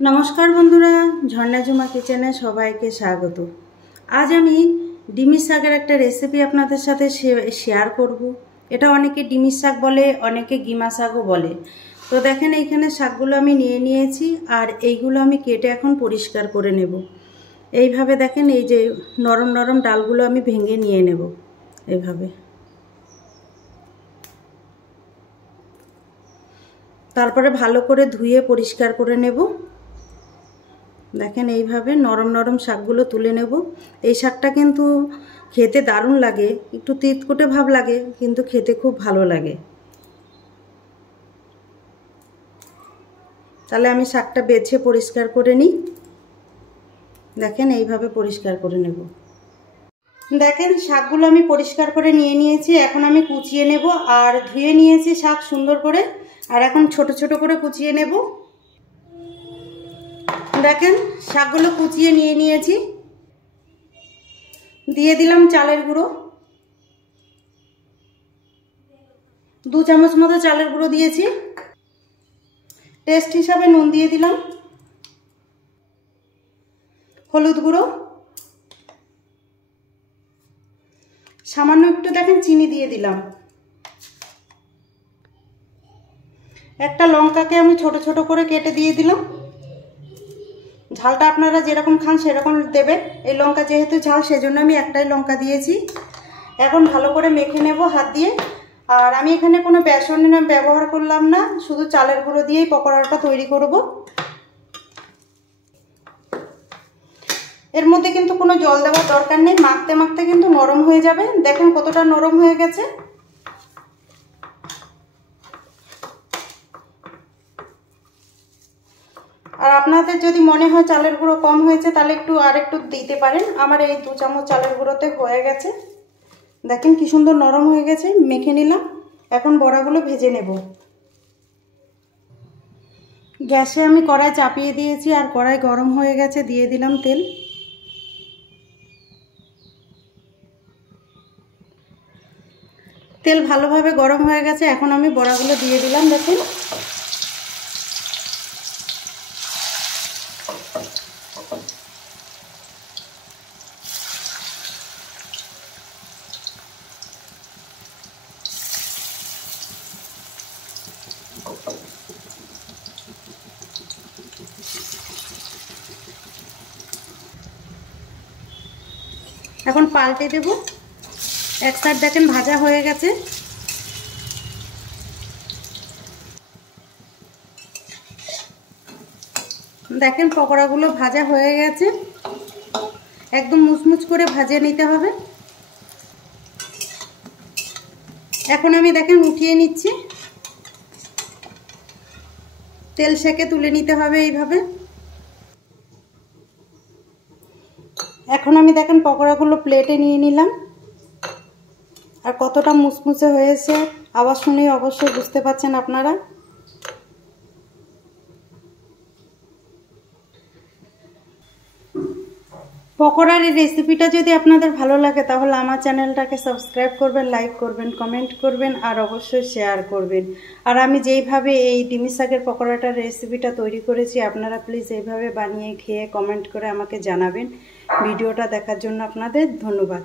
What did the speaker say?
নমস্কার বন্ধুরা, ঝর্ণা ঝুমা কিচেনে সবাইকে স্বাগত। আজ আমি ডিমের শাকের একটা রেসিপি আপনাদের সাথে শেয়ার করব। এটা অনেকে ডিমের শাক বলে, অনেকে গিমা শাকও বলে। তো দেখেন এইখানে শাকগুলো আমি নিয়ে নিয়েছি, আর এইগুলো আমি কেটে এখন পরিষ্কার করে নেব। এইভাবে দেখেন, এই যে নরম নরম ডালগুলো আমি ভেঙে নিয়ে নেব এইভাবে। তারপরে ভালো করে ধুয়ে পরিষ্কার করে নেব। দেখেন এইভাবে নরম নরম শাকগুলো তুলে নেব। এই শাকটা কিন্তু খেতে দারুণ লাগে, একটু তিতকুটে ভাব লাগে, কিন্তু খেতে খুব ভালো লাগে। তাহলে আমি শাকটা বেছে পরিষ্কার করে নিই। দেখেন এইভাবে পরিষ্কার করে নেব। দেখেন শাকগুলো আমি পরিষ্কার করে নিয়ে নিয়েছি। এখন আমি কুচিয়ে নেব, আর ধুয়ে নিয়েছি শাক সুন্দর করে, আর এখন ছোট ছোট করে কুচিয়ে নেব। দেখেন শাকগুলো কুচিয়ে নিয়ে নিয়েছি। দিয়ে দিলাম চালের গুঁড়ো, 2 চামচ মতো চালের গুঁড়ো দিয়েছি। টেস্ট হিসাবে নুন দিয়ে দিলাম, হলুদ গুঁড়ো, সামান্য একটু দেখেন চিনি দিয়ে দিলাম। একটা লঙ্কাকে আমি ছোট ছোট করে কেটে দিয়ে দিলাম। ঝালটা আপনারা যেরকম খান সেরকম দেবেন। এই লঙ্কা যেহেতু ঝাল, সেজন্য আমি একটাই লঙ্কা দিয়েছি। এখন ভালো করে মেখে নেব হাত দিয়ে। আর আমি এখানে কোনো বেসন ব্যবহার করলাম না, শুধু চালের গুঁড়ো দিয়েই পকোড়াটা তৈরি করব। এর মধ্যে কিন্তু কোনো জল দেওয়ার দরকার নেই, মাখতে মাখতে কিন্তু নরম হয়ে যাবে। দেখেন কতটা নরম হয়ে গেছে। আর আপনাদের যদি মনে হয় চালের গুঁড়ো কম হয়েছে, তাহলে আরেকটু দিতে পারেন। আমার এই 2 চামচ চালের গুঁড়োতে হয়ে গেছে। দেখেন কি সুন্দর নরম হয়ে গেছে। মেখে নিলাম। এখন বড়াগুলো ভেজে নেব। গ্যাসে আমি কড়াই চাপিয়ে দিয়েছি, আর কড়াই গরম হয়ে গেছে। দিয়ে দিলাম তেল। তেল ভালোভাবে গরম হয়ে গেছে। এখন আমি বড়াগুলো দিয়ে দিলাম। দেখুন এখন পাল্টে দেব। এক সাইড দেখেন ভাজা হয়ে গেছে। দেখেন পকোড়াগুলো ভাজা হয়ে গেছে। একদম মুচমুচ করে ভাজে নিতে হবে। এখন আমি দেখেন উঠিয়ে নিচ্ছি। তেল সেকে তুলে নিতে হবে এইভাবে। এখন আমি দেখেন পকোড়াগুলো প্লেটে নিয়ে নিলাম। আর কতটা মুচমুচে হয়েছে আওয়াজ শুনে অবশ্যই বুঝতে পারছেন আপনারা। পকোড়ার এই রেসিপিটা যদি আপনাদের ভালো লাগে, তাহলে আমার চ্যানেলটাকে সাবস্ক্রাইব করবেন, লাইক করবেন, কমেন্ট করবেন, আর অবশ্যই শেয়ার করবেন। আর আমি যেইভাবে এই ডিমের শাকের পকোড়াটার রেসিপিটা তৈরি করেছি, আপনারা প্লিজ এইভাবে বানিয়ে খেয়ে কমেন্ট করে আমাকে জানাবেন। ভিডিওটা দেখার জন্য আপনাদের ধন্যবাদ।